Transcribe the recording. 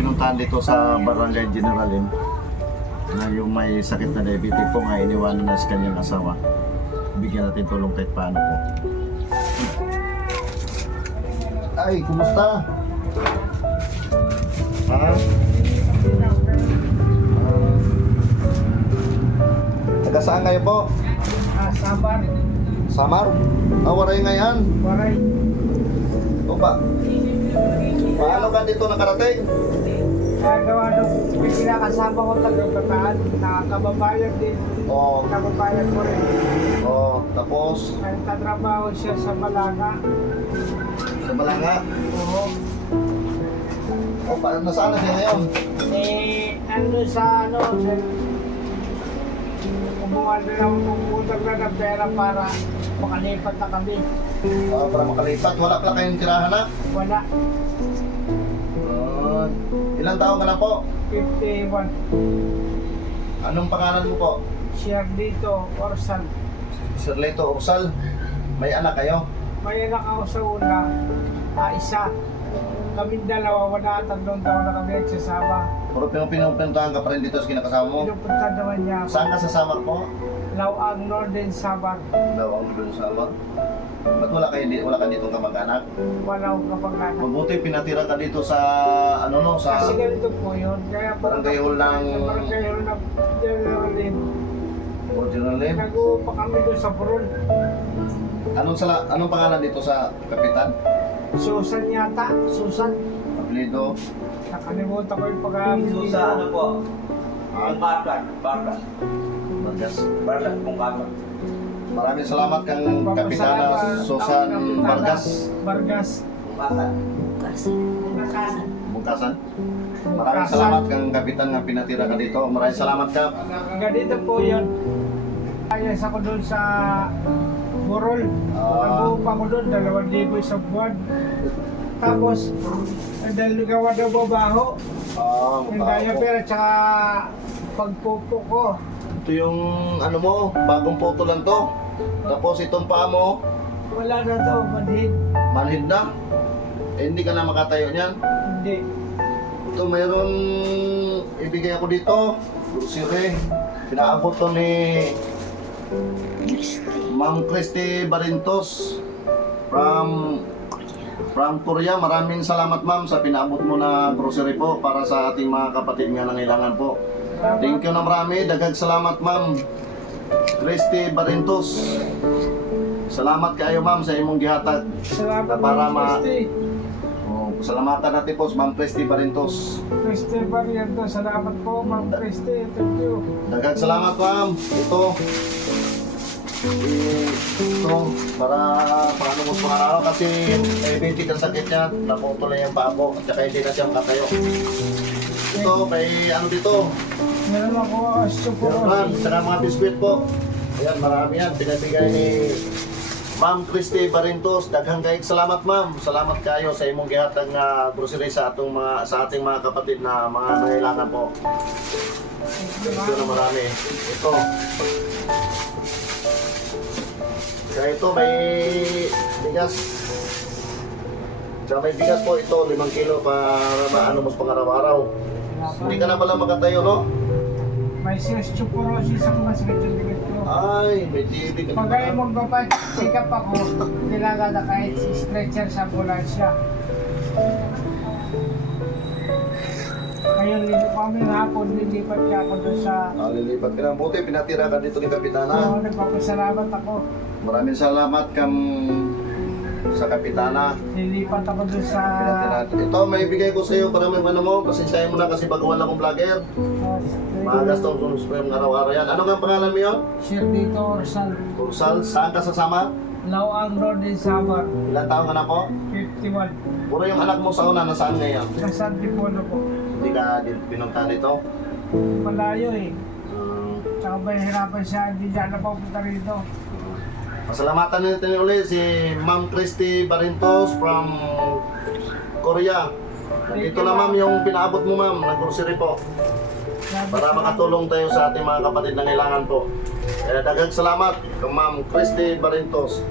pinuntahan dito sa Barangay Generalim na yung may sakit na diabetes po nga iniwanan na sa kanyang asawa. Bigyan natin tulong kahit paano po. Ay, kumusta? Ha? Taga saan kayo po? Samar. Samar? Waray ngayon? Waray. O ba? Paano ka dito nakarating? Gawa nung may kinakasama ko tagapataan, nakakababayan din. Oo. Kababayan ko rin. Tapos Nagtatrabaho siya sa Malanga. sa Balanga. Oo. Paano nasaan na siya ngayon? Ano sa kumuha na lang pumutag na ng pera para makalipat na kami. Para makalipat, wala pala kayong tirahan na? Wala. Ilang taon ka na po? 51. Anong pangalan mo po? Share dito, Orsan. Sirleto Ursal. May anak kayo? May anak ako sa una, isa. Kaming dalawa, wala, 3 taon na kami nagsasama. Pero pinupuntahan ka pa rin dito sa kinakasama mo? Pinupunta naman niya ako. Saan ka sa Samar po? Lawang Northern Samar. Lawang doon sa Samar. Ba't wala ka ditong kamag-anak? Wala akong kapag-anak. Mabuti pinatira ka dito sa sa Kasi ganito po yun. Kaya po, Barangay Hall ng Barangay Hall ng Generalin. Original name. Nag-uupa kami doon sa Burol. Anong pangalan dito sa kapitan? Susan yata. Susan. Apelido? Nakalimutan ko yung pag-aamit Sa ano po? Ah, Barkas. Vargas. Barkas pong kapat. Maraming salamat kang Kapitana Susan Vargas. Bungkasan. Bungkasan. Maraming salamat kang Kapitan nga pinatira ka dito. Maraming salamat ka. Ganito po yun. Ayos ako doon sa Burol. Nag-uupa ko doon, 2,000 isang buwan. Tapos, dahil gawa daw babaho, yung diaper at saka pagpupo ko. Ito yung ano mo, bagong photo lang to. Tapos itong paa mo, Wala na to, manhid. manhid na. Hindi ka na makatayo niyan. Hindi. Ito mayroon ibigay ako dito. Grocery. Pinaabot to ni Ma'am Christy Barintos from Korea. Maraming salamat ma'am sa pinaabot mo na grocery po para sa ating mga kapatid nga nangailangan po. Thank you na marami. Daghang salamat ma'am Christy Barintos. Salamat kayo ma'am sa imong gihatag. Salamat Para Christy. Salamatan natin po sa Ma'am Christy Barintos. Christy Barriento, salamat po Ma'am Christy. Thank you. Daghang salamat ma'am. Ito para paano mo sa araw kasi diabetic ang sakit niya, naputol na yung paa ko at saka hindi na siya makatayo. Ito may ano dito, Meron ako German, osteoporosis. saka mga biskwit po. Ayan, marami yan, pinabigay ni Ma'am Christy Barintos. Daghang kayong salamat ma'am. Salamat kayo sa imong gihatag nga grocery sa ating mga kapatid na mga nangailangan po. Thank you na marami. Ito. Kaya ito may bigas. Kaya may bigas po ito, 5 kilo para maano mo sa pangaraw-araw. Hindi ka na pala makatayo, no? May osteoporosis ako, masakit yung likod ko. Ay, may TV ka na. Pag ayaw magpapacheck up ako, kailangan na kahit si stretcher sa ambulansya. Ngayon, kami hapon, nilipat ka ako doon sa... Lilipat ka na. Buti, pinatira ka dito ni Kapitana. Oo, nagpapasalamat ako. Maraming salamat kang sa Kapitana. Nilipat ako doon sa... Pinatira. Ito, may bigay ko sa iyo para may ano mo. Pasensyahin mo na kasi baguhan akong vlogger. Mga gastong kung araw-araw yan. Ano nga pangalan mo yun? Share dito, Orsal. Kursal. Saan ka sasama? Lawang Road in Samar, Ilan taon ka na po? 51. Puro yung anak mo sa una, nasaan ngayon? Nasa Antipolo po. Hindi ka pinunta dito? Malayo eh. Tsaka mahirapan siya, hindi siya napapunta rito. Pasalamatan natin ulit si Ma'am Christy Barintos from Korea. Dito na ma'am yung pinaabot mo ma'am, ng grocery po. Para makatulong tayo sa ating mga kapatid na kailangan po. Kaya daghang salamat kay Ma'am Christy Barintos.